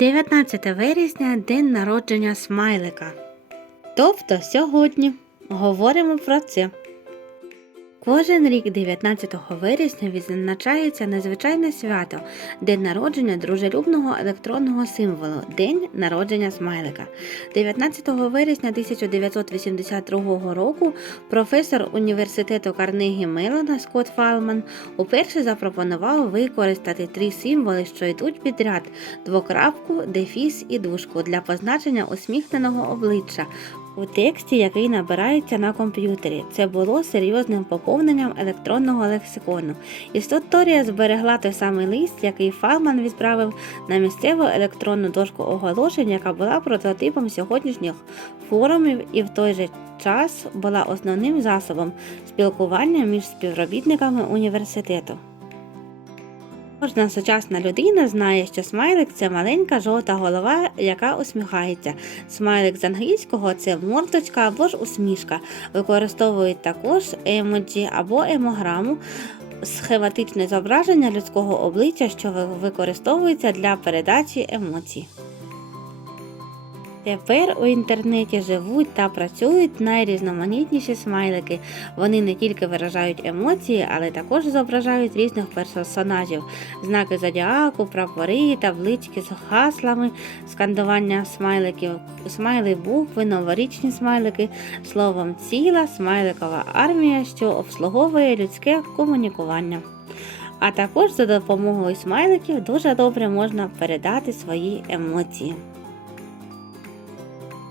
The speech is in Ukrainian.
19 вересня день народження смайлика. Тобто сьогодні говоримо про це. Кожен рік 19 вересня відзначається незвичайне свято День народження дружелюбного електронного символу День народження смайлика. 19 вересня 1982 року професор університету Карнегі Мелона Скотт Фалман уперше запропонував використати три символи, що йдуть підряд: двокрапку, дефіс і дужку для позначення усміхненого обличчя у тексті, який набирається на комп'ютері. Це було серйозним поповненням електронного лексикону. Історія зберегла той самий лист, який Фалман відправив на місцеву електронну дошку оголошень, яка була прототипом сьогоднішніх форумів і в той же час була основним засобом спілкування між співробітниками університету. Кожна сучасна людина знає, що смайлик це маленька жовта голова, яка усміхається. Смайлик з англійського це мордочка або ж усмішка. Використовують також емоджі або емограму. Схематичне зображення людського обличчя, що використовується для передачі емоцій. Тепер у інтернеті живуть та працюють найрізноманітніші смайлики. Вони не тільки виражають емоції, але також зображають різних персонажів, знаки зодіаку, прапори, таблички з гаслами, скандування смайликів, смайли букви, новорічні смайлики, словом ціла смайликова армія, що обслуговує людське комунікування. А також за допомогою смайликів дуже добре можна передати свої емоції.